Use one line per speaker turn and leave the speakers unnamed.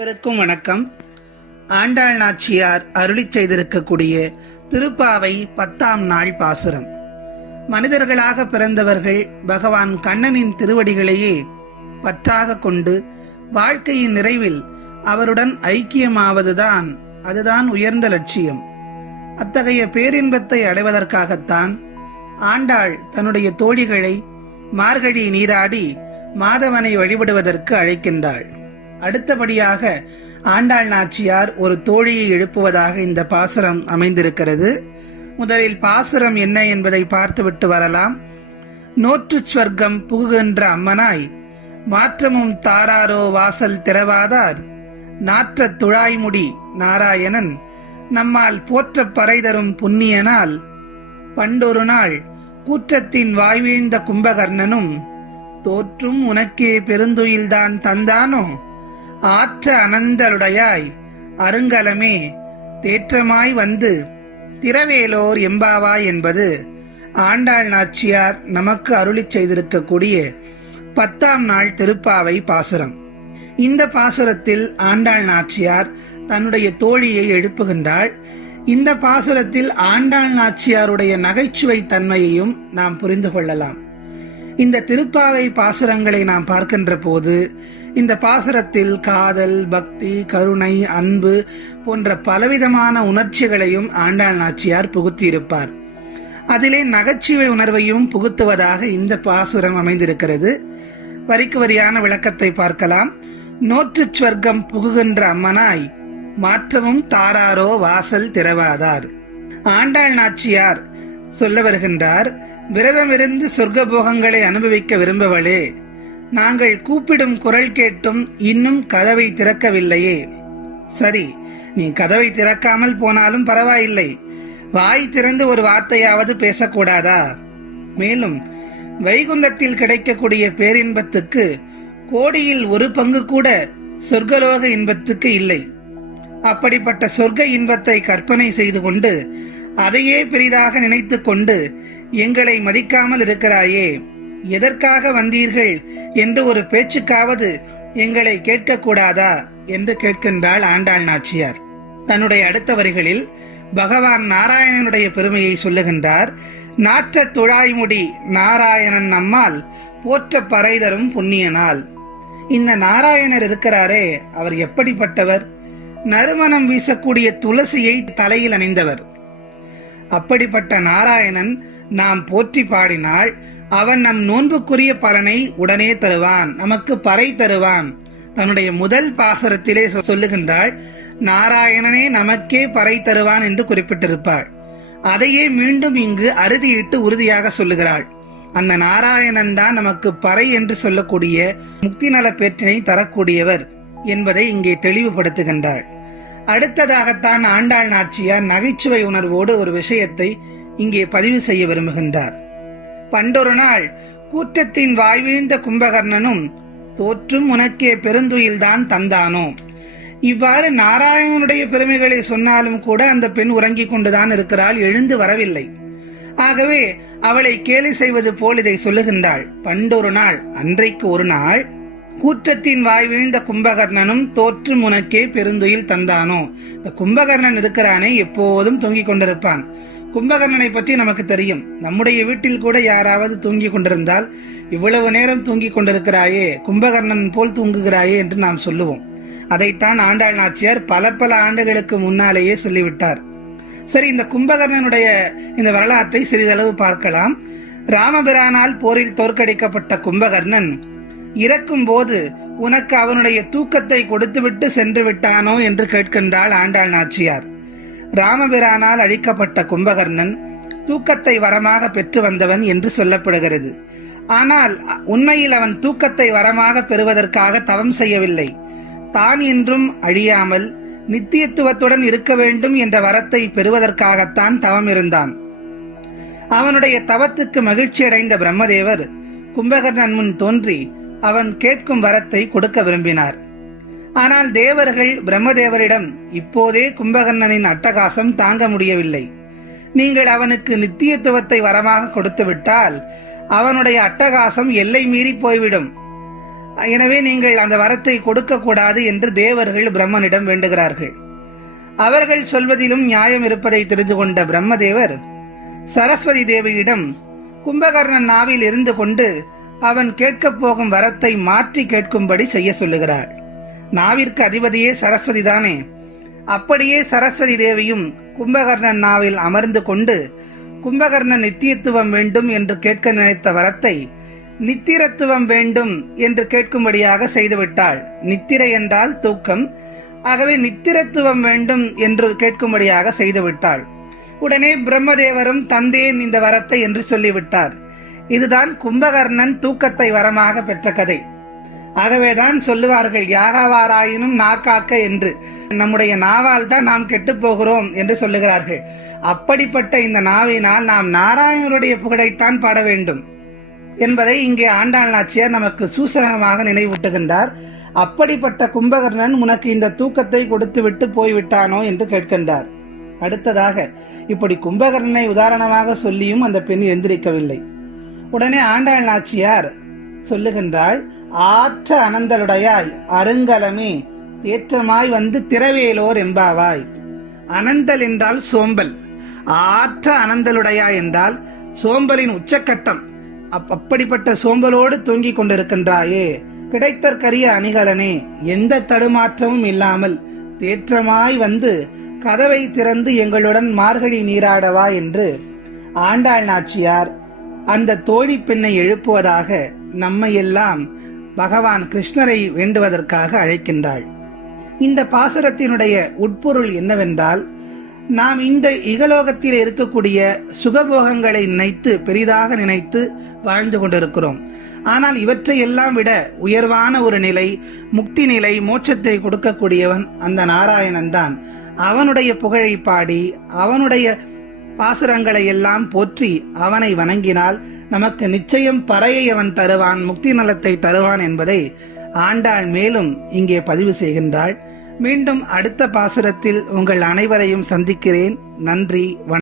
அனைவருக்கும் வணக்கம். ஆண்டாள் நாச்சியார் அருளிச் செய்திருக்கக்கூடிய திருப்பாவை பத்தாம் நாள் பாசுரம். மனிதர்களாக பிறந்தவர்கள் பகவான் கண்ணனின் திருவடிகளையே பற்றாக கொண்டு வாழ்க்கையின் நிறைவில் அவருடன் ஐக்கியமாவதுதான் அதுதான் உயர்ந்த லட்சியம். அத்தகைய பேரின்பத்தை அடைவதற்காகத்தான் ஆண்டாள் தன்னுடைய தோழிகளை மார்கழி நீராடி மாதவனை வழிபடுவதற்கு அழைக்கின்றாள். அடுத்தபடியாக ஆண்டாள் நாச்சியார் ஒரு தோழியை எழுப்புவதாக இந்த பாசுரம் அமைந்திருக்கிறது. முதலில் பாசுரம் என்ன என்பதை பார்த்துவிட்டு வரலாம். நோற்று ஸ்வர்க்கம் புகுகின்ற அம்மனாய் மாற்றமும் தாராரோ வாசல் திறவாதார் நாற்ற துழாய்முடி நாராயணன் நம்மால் போற்ற பறை தரும் புண்ணியனால் பண்டொரு நாள் கூற்றத்தின் வாய்வீழ்ந்த கும்பகர்ணனும் தோற்றும் உனக்கே பெருந்துயில்தான் தந்தானோ? ஆற்ற அனந்தருடையாய் அருங்கலமே தேற்றமாய் வந்து திரவேலோர் எம்பாவாய் என்பது ஆண்டாள் நாச்சியார் நமக்கு அருளிச் செய்திருக்கக்கூடிய பத்தாம் நாள் திருப்பாவை பாசுரம். இந்த பாசுரத்தில் ஆண்டாள் நாச்சியார் தன்னுடைய தோழியை எழுப்புகின்றாள். இந்த பாசுரத்தில் ஆண்டாள் நாச்சியாருடைய நகைச்சுவை தன்மையையும் நாம் புரிந்து கொள்ளலாம். இந்த திருப்பாவை பாசுரங்களை நாம் பார்க்கின்ற போது இந்த பாசுரத்தில் காதல் பக்தி கருணை அன்பு போன்ற பலவிதமான உணர்ச்சிகளையும் ஆண்டாள் நாச்சியார் புகுத்தியிருப்பார். அதிலே நகைச்சுவை உணர்வையும் புகுத்துவதாக இந்த பாசுரம் அமைந்திருக்கிறது. வரிக்கு வரியான விளக்கத்தை பார்க்கலாம். நோற்று ஸ்வர்க்கம் புகுகின்ற அம்மனாய் மாற்றமும் தாராரோ வாசல் திறவாதார். ஆண்டாள் நாச்சியார் சொல்ல வருகின்றார் விரதமிருந்து சொர்க்க போகங்களை அனுபவிக்க விரும்பவளே நாங்கள் கூப்பிடும் குரல் கேட்டும் இன்னும் கதவை திறக்கவில்லையே. சரி நீ கதவை திறக்காமல் போனாலும் பரவாயில்லை. வாய் திறந்து ஒரு வார்த்தையாவது பேசக்கூடாதா? மேலும் வைகுந்தத்தில் கிடைக்கக்கூடிய பேரின்பத்துக்கு கோடியில் ஒரு பங்கு கூட சொர்க்கலோக இன்பத்துக்கு இல்லை. அப்படிப்பட்ட சொர்க்க இன்பத்தை கற்பனை செய்து கொண்டு அதையே பெரிதாக நினைத்துக் கொண்டு எங்களை மதிக்காமல் இருக்கிறாயே எதற்காக வந்தீர்கள் என்று ஒரு பேச்சுக்காவது எங்களை கேட்கக்கூடாதா என்று கேட்கின்றாள் ஆண்டாள் நாச்சியார். தன்னுடைய அடுத்த வரிகளில் பகவான் நாராயணனுடைய பெருமையை சொல்லுகின்றார் நாற்ற துழாய்முடி நாராயணன் நம்மால் போற்ற பறை தரும் புண்ணியனால். இந்த நாராயணர் இருக்கிறாரே அவர் எப்படிப்பட்டவர்? நறுமணம் வீசக்கூடிய துளசியை தலையில் அணிந்தவர். அப்படிப்பட்ட நாராயணன் நாம் போற்றி பாடினால் அவன் நம் நோன்புக்குரிய பலனை உடனே தருவான் நமக்கு பறை தருவான். தன்னுடைய முதல் பாசுரத்திலே சொல்லுகின்றாள் நாராயணனே நமக்கே பறை தருவான் என்று குறிப்பிட்டிருப்பாள். அதையே மீண்டும் இங்கு அறுதியிட்டு உறுதியாக சொல்லுகிறாள். அந்த நாராயணன் தான் நமக்கு பறை என்று சொல்லக்கூடிய முக்தி நல பேற்றினை தரக்கூடியவர் என்பதை இங்கே தெளிவுபடுத்துகின்றாள். அடுத்ததாகத்தான் ஆண்டாள் நாச்சியார் நகைச்சுவை உணர்வோடு ஒரு விஷயத்தை இங்கே பதிவு செய்ய விரும்புகின்றார். பண்டொரு நாள் கூற்றத்தின் வாய்வீழ்ந்த கும்பகர்ணனும் தோற்றும் உனக்கே பெருந்துயில்தான் தந்தானோ? இவ்வாறு நாராயணனுடைய பெருமைகளை சொன்னாலும் கூட அந்த பெண் உறங்கிக் கொண்டுதான் இருக்கிறாள் எழுந்து வரவில்லை. ஆகவே அவளை கேலி செய்வது போல் இதை சொல்லுகின்றாள். பண்டொரு நாள் அன்றைக்கு ஒரு நாள் கூற்றத்தின் வாய் விழுந்த கும்பகர்ணனும் தோற்று முனக்கே பெருந்துயில் தந்தானோ? இந்த கும்பகர்ணன் இருக்கிறானே எப்போதும் தொங்கிக் கொண்டிருப்பான். கும்பகர்ணனை பற்றி நமக்கு தெரியும். நம்முடைய வீட்டில் கூட யாராவது தூங்கிக் கொண்டிருந்தால் இவ்வளவு நேரம் தூங்கிக் கொண்டிருக்கிறாயே கும்பகர்ணன் போல் தூங்குகிறாயே என்று நாம் சொல்லுவோம். அதைத்தான் ஆண்டாள் நாச்சியார் பல பல ஆண்டுகளுக்கு முன்னாலேயே சொல்லிவிட்டார். சரி இந்த கும்பகர்ணனுடைய இந்த வரலாற்றை சிறிதளவு பார்க்கலாம். ராமபிரானால் போரில் தோற்கடிக்கப்பட்ட கும்பகர்ணன் இறக்கும்போது உனக்கு அவனுடைய தூக்கத்தை கொடுத்துவிட்டு சென்று விட்டானோ என்று கேட்கின்றாள் ஆண்டாள் நாச்சியார். ராமபிரானால் அழிக்கப்பட்ட கும்பகர்ணன் தூக்கத்தை வரமாக பெற்று வந்தவன் என்று சொல்லப்படுகிறது. ஆனால் உண்மையில் அவன் தூக்கத்தை வரமாக பெறுவதற்காக தவம் செய்யவில்லை. தான் என்றும் அழியாமல் நித்தியத்துவத்துடன் இருக்க வேண்டும் என்ற வரத்தை பெறுவதற்காகத்தான் தவம் இருந்தான். அவனுடைய தவத்துக்கு மகிழ்ச்சியடைந்த பிரம்மதேவர் கும்பகர்ணன் முன் தோன்றி அவன் கேட்கும் வரத்தை கொடுக்க விரும்பினார். ஆனால் தேவர்கள் பிரம்மதேவரிடம் இப்போதே கும்பகர்ணனின் அட்டகாசம் தாங்க முடியவில்லை. நீங்கள் அவனுக்கு நித்தியத்துவத்தை வரமாக கொடுத்துவிட்டால் அவனுடைய அட்டகாசம் எல்லை மீறி போய்விடும். எனவே நீங்கள் அந்த வரத்தை கொடுக்க கூடாது என்று தேவர்கள் பிரம்மனிடம் வேண்டுகிறார்கள். அவர்கள் சொல்வதிலும் நியாயம் இருப்பதை தெரிந்து கொண்ட பிரம்மதேவர் சரஸ்வதி தேவியிடம் கும்பகர்ணன் நாவில் இருந்து கொண்டு அவன் கேட்கப் போகும் வரத்தை மாற்றி கேட்கும்படி செய்ய சொல்லுகிறாள். நாவிற்கு அதிபதியே சரஸ்வதி தானே. அப்படியே சரஸ்வதி தேவியும் கும்பகர்ணன் நாவில் அமர்ந்து கொண்டு கும்பகர்ணன் நித்தியத்துவம் வேண்டும் என்று கேட்க நினைத்த வரத்தை நித்திரத்துவம் வேண்டும் என்று கேட்கும்படியாக செய்துவிட்டாள். நித்திரை என்றால் தூக்கம் ஆகவே நித்திரத்துவம் வேண்டும் என்று கேட்கும்படியாக செய்துவிட்டாள். உடனே பிரம்மதேவரும் தந்தேன் இந்த வரத்தை என்று சொல்லிவிட்டார். இதுதான் கும்பகர்ணன் தூக்கத்தை வரமாக பெற்ற கதை. ஆகவேதான் சொல்லுவார்கள் யாகாவாராயினும் நாக்காக்க என்று. நம்முடைய நாவால் தான் நாம் கெட்டுப் போகிறோம் என்று சொல்லுகிறார்கள். அப்படிப்பட்ட இந்த நாவினால் நாம் நாராயணருடைய புகழைத்தான் பாட வேண்டும் என்பதை இங்கே ஆண்டாள் நாச்சியார் நமக்கு சூசகமாக நினைவூட்டுகின்றார். அப்படிப்பட்ட கும்பகர்ணன் உனக்கு இந்த தூக்கத்தை கொடுத்து விட்டு போய்விட்டானோ என்று கேட்கின்றார். அடுத்ததாக இப்படி கும்பகர்ணனை உதாரணமாக சொல்லியும் அந்த பெண் எந்திரிக்கவில்லை. உடனே ஆண்டாள் நாச்சியார் சொல்லுகின்றாள் ஆற்ற அனந்தலுடையாய் அருங்கலமே தேற்றமாய் வந்து திரவேலோர் எம்பாவாய் அனந்தல் என்றால் சோம்பல். ஆற்ற அனந்தலுடையாய் என்றால் சோம்பலின் உச்சக்கட்டம். அப்படிப்பட்ட சோம்பலோடு தூங்கிக் கொண்டிருக்கின்றாயே. கிடைத்தற்கரிய அணிகலனே எந்த தடுமாற்றமும் இல்லாமல் தேற்றமாய் வந்து கதவை திறந்து எங்களுடன் மார்கழி நீராடவா என்று ஆண்டாள் நாச்சியார் அந்த தோழி பெண்ணை எழுப்புவதாக நம்மை எல்லாம் பகவான் கிருஷ்ணரை வேண்டுவதற்காக அழைக்கின்றாள். இந்த பாசுரத்தினுடைய உட்பொருள் என்னவென்றால் நாம் இந்த இகலோகத்தில் இருக்கக்கூடிய சுகபோகங்களை நினைத்து பெரிதாக நினைத்து வாழ்ந்து கொண்டிருக்கிறோம். ஆனால் இவற்றை எல்லாம் விட உயர்வான ஒரு நிலை முக்தி நிலை மோட்சத்தை கொடுக்கக்கூடியவன் அந்த நாராயணன் தான். அவனுடைய புகழை பாடி அவனுடைய பாசுரங்களை எல்லாம் போற்றி அவனை வணங்கினால் நமக்கு நிச்சயம் பறையை அவன் தருவான் முக்தி நலத்தை தருவான் என்பதை ஆண்டாள் மேலும் இங்கே பதிவு செய்கின்றாள். மீண்டும் அடுத்த பாசுரத்தில் உங்கள் அனைவரையும் சந்திக்கிறேன். நன்றி வணக்கம்.